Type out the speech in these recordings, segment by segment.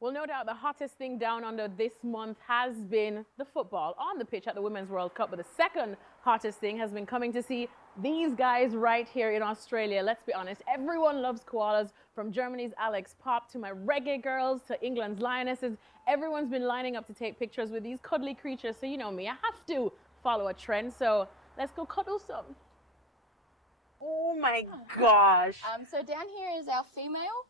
Well, no doubt the hottest thing down under this month has been the football on the pitch at the Women's World Cup. But the second hottest thing has been coming to see these guys right here in Australia. Let's be honest, everyone loves koalas, from Germany's Alex Pop to my reggae girls to England's Lionesses. Everyone's been lining up to take pictures with these cuddly creatures. So you know me, I have to follow a trend. So let's go cuddle some. Oh my gosh. So down here is our female.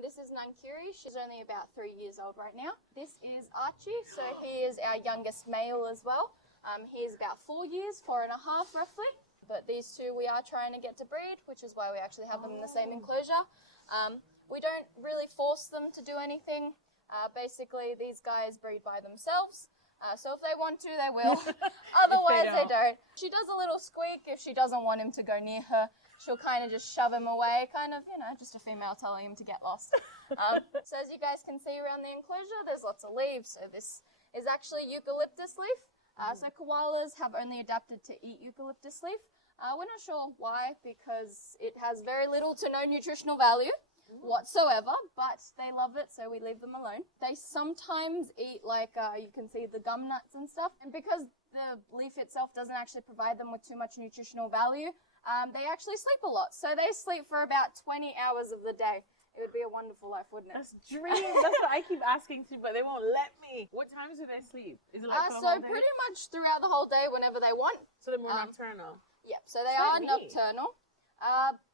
This is Nankiri. She's only about 3 years old right now. This is Archie. So he is our youngest male as well. He is about 4 years, 4.5 roughly. But these two we are trying to get to breed, which is why we actually have them in the same enclosure. We don't really force them to do anything. Basically, these guys breed by themselves. So if they want to, they will. Otherwise, they don't. She does a little squeak if she doesn't want him to go near her. She'll kind of just shove him away, kind of, you know, just a female telling him to get lost. So as you guys can see around the enclosure, there's lots of leaves. So this is actually eucalyptus leaf. So koalas have only adapted to eat eucalyptus leaf. We're not sure why, because it has very little to no nutritional value whatsoever, but they love it, so we leave them alone. They sometimes eat, like you can see, the gum nuts and stuff, and because the leaf itself doesn't actually provide them with too much nutritional value, they actually sleep a lot. So they sleep for about 20 hours of the day. It would be a wonderful life, wouldn't it? That's dream. That's what I keep asking to, but they won't let me. What times do they sleep? Is it like so pretty much throughout the whole day, whenever they want. So they're more nocturnal. Yep. So they are nocturnal.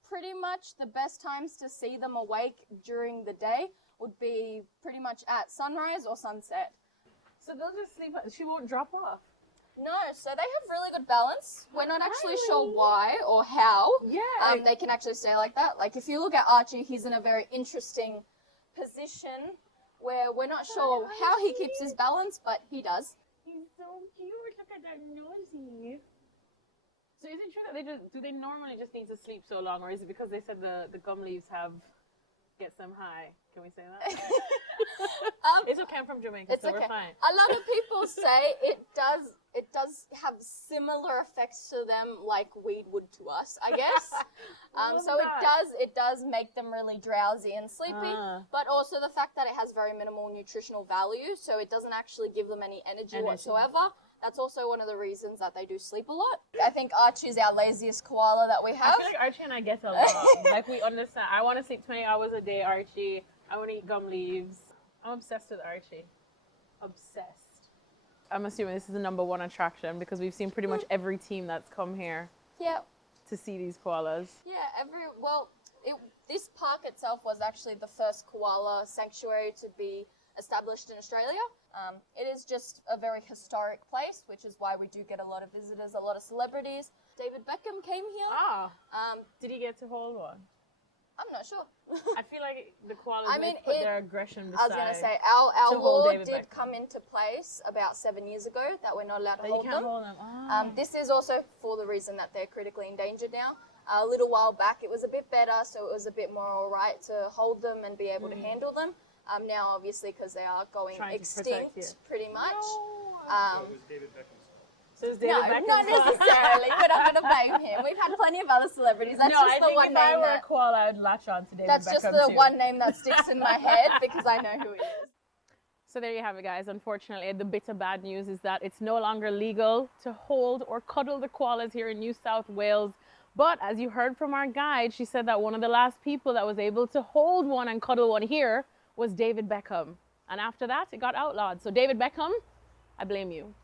Pretty much the best times to see them awake during the day would be pretty much at sunrise or sunset. So they'll just sleep. She won't drop off. No, so they have really good balance. We're not actually sure why or how they can actually stay like that. Like if you look at Archie, he's in a very interesting position where we're not sure how he keeps his balance, but he does. He's so cute. Look at that nosy. So is it true that do they normally just need to sleep so long, or is it because they said the gum leaves gets them high? Can we say that? It's okay, I'm from Jamaica, so we're fine. A lot of people say it does have similar effects to them like weed would to us, I guess. So it does make them really drowsy and sleepy, but also the fact that it has very minimal nutritional value, so it doesn't actually give them any energy whatsoever. That's also one of the reasons that they do sleep a lot. I think Archie's our laziest koala that we have. I feel like Archie and I get along. Like we understand. I want to sleep 20 hours a day, Archie. I want to eat gum leaves. I'm obsessed with Archie. Obsessed. I'm assuming this is the #1 attraction because we've seen pretty much every team that's come here to see these koalas. Yeah, this park itself was actually the first koala sanctuary to be established in Australia. It is just a very historic place, which is why we do get a lot of visitors, a lot of celebrities. David Beckham came here. Did he get to hold one? I'm not sure. I feel like the koalas put their aggression beside. I was going to say, our law did come into place about 7 years ago that we're not allowed to hold them. This is also for the reason that they're critically endangered now. A little while back, it was a bit better, so it was a bit more all right to hold them and be able to handle them. Now, obviously, because they are going extinct, pretty much. It was David Beckham's. So is David Beckham? Not necessarily. We're not going to blame him. We've had plenty of other celebrities. That's just the one name. If I were a koala, I'd latch on to David Beckham. That's just the one name that sticks in my head because I know who he is. So there you have it, guys. Unfortunately, the bit of bad news is that it's no longer legal to hold or cuddle the koalas here in New South Wales. But as you heard from our guide, she said that one of the last people that was able to hold one and cuddle one here was David Beckham. And after that, it got outlawed. So David Beckham, I blame you.